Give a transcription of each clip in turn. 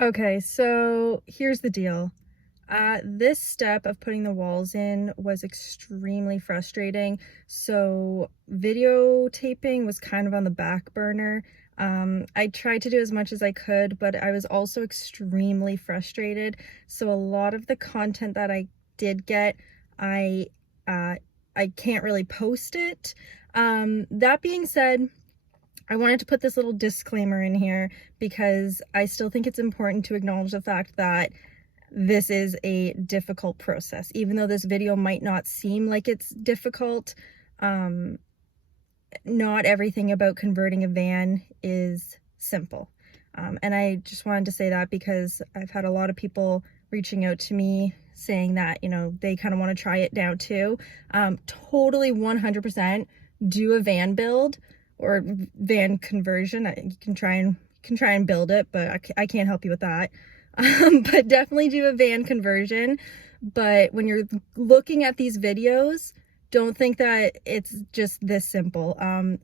Okay, so here's the deal. This step of putting the walls in was extremely frustrating. So videotaping was kind of on the back burner. I tried to do as much as I could, but I was also extremely frustrated. So a lot of the content that I did get, I uh, I can't really post it. That being said, I wanted to put this little disclaimer in here because I still think it's important to acknowledge the fact that this is a difficult process. Even though this video might not seem like it's difficult, not everything about converting a van is simple. And I just wanted to say that because I've had a lot of people reaching out to me saying that, you know, they kind of want to try it now too. Totally 100% do a van build or van conversion. You can try and build it, but I can't help you with that. But definitely do a van conversion. But when you're looking at these videos, don't think that it's just this simple.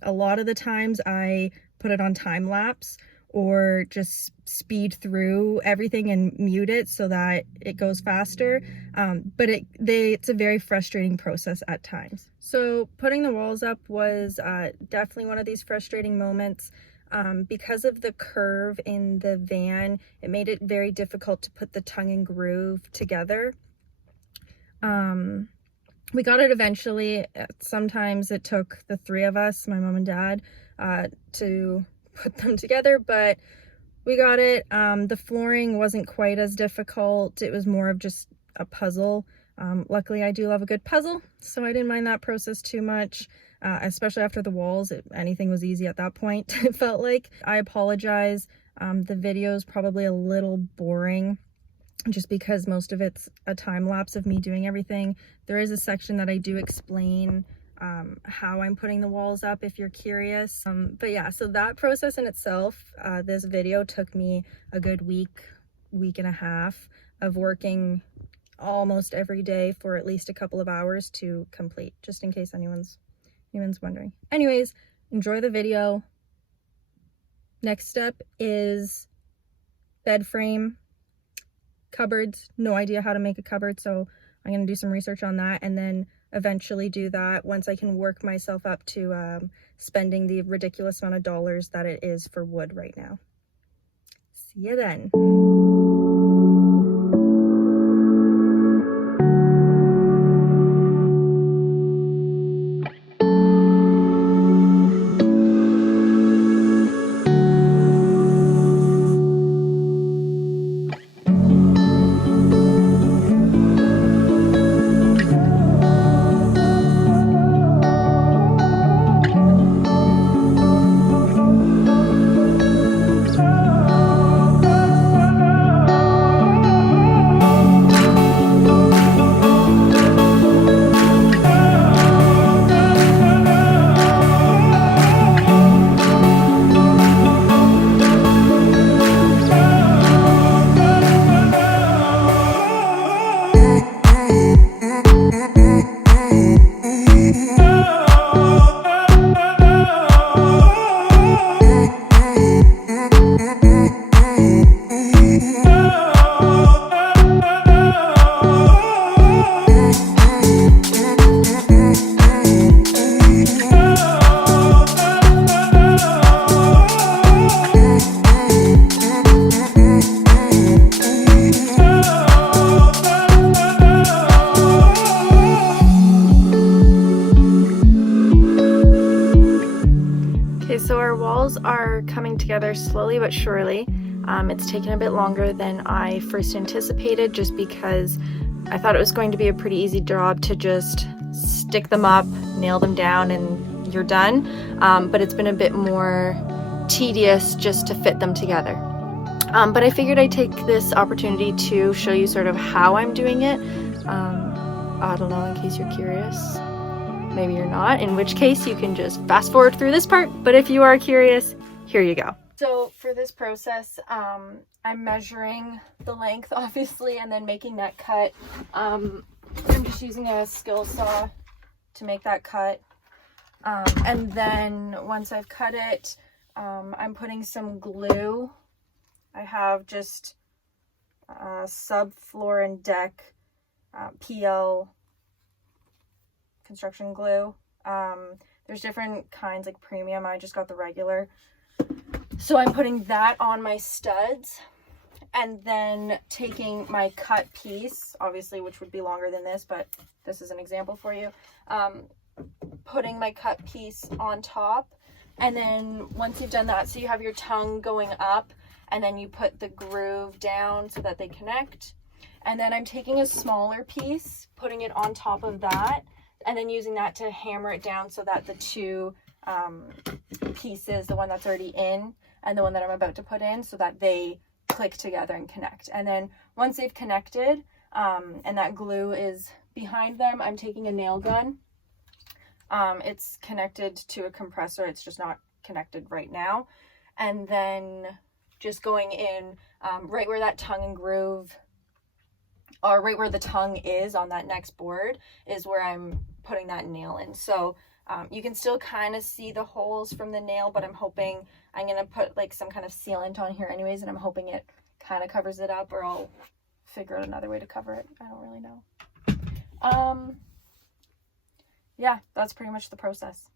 A lot of the times I put it on time lapse or just speed through everything and mute it so that it goes faster. But it's a very frustrating process at times. So putting the walls up was definitely one of these frustrating moments. Because of the curve in the van, it made it very difficult to put the tongue and groove together. We got it eventually. Sometimes it took the three of us, my mom and dad, to put them together, but we got it. The flooring wasn't quite as difficult. It was more of just a puzzle. Luckily, I do love a good puzzle, so I didn't mind that process too much, especially after the walls. Anything was easy at that point, it felt like. I apologize. The video is probably a little boring just because most of it's a time lapse of me doing everything. There is a section that I do explain how I'm putting the walls up if you're curious. But yeah, so that process in itself, this video took me a good week and a half of working almost every day for at least a couple of hours to complete, just in case anyone's wondering. Anyways, enjoy the video. Next step is bed frame. Cupboards, no idea how to make a cupboard, so I'm going to do some research on that and then eventually do that once I can work myself up to spending the ridiculous amount of dollars that it is for wood right now. See you then. So our walls are coming together slowly but surely. It's taken a bit longer than I first anticipated just because I thought it was going to be a pretty easy job to just stick them up, nail them down, and you're done. But it's been a bit more tedious just to fit them together. But I figured I'd take this opportunity to show you sort of how I'm doing it. I don't know, in case you're curious. Maybe you're not, in which case you can just fast forward through this part, but if you are curious, here you go. So for this process, I'm measuring the length, obviously, and then making that cut. I'm just using a skill saw to make that cut. And then once I've cut it, I'm putting some glue. I have just Subfloor and Deck PL construction glue. There's different kinds, like premium. I just got the regular. So I'm putting that on my studs, and then taking my cut piece, obviously, which would be longer than this, but this is an example for you. Putting my cut piece on top, and then once you've done that, so you have your tongue going up, and then you put the groove down so that they connect. And then I'm taking a smaller piece, putting it on top of that, and then using that to hammer it down so that the two pieces, the one that's already in and the one that I'm about to put in, so that they click together and connect. And then once they've connected, and that glue is behind them, I'm taking a nail gun. It's connected to a compressor, it's just not connected right now. And then just going in right where that tongue and groove, or right where the tongue is on that next board, is where I'm putting that nail in. So you can still kind of see the holes from the nail, but I'm hoping, I'm going to put like some kind of sealant on here anyways, and I'm hoping it kind of covers it up, or I'll figure out another way to cover it. I don't really know. Yeah, that's pretty much the process.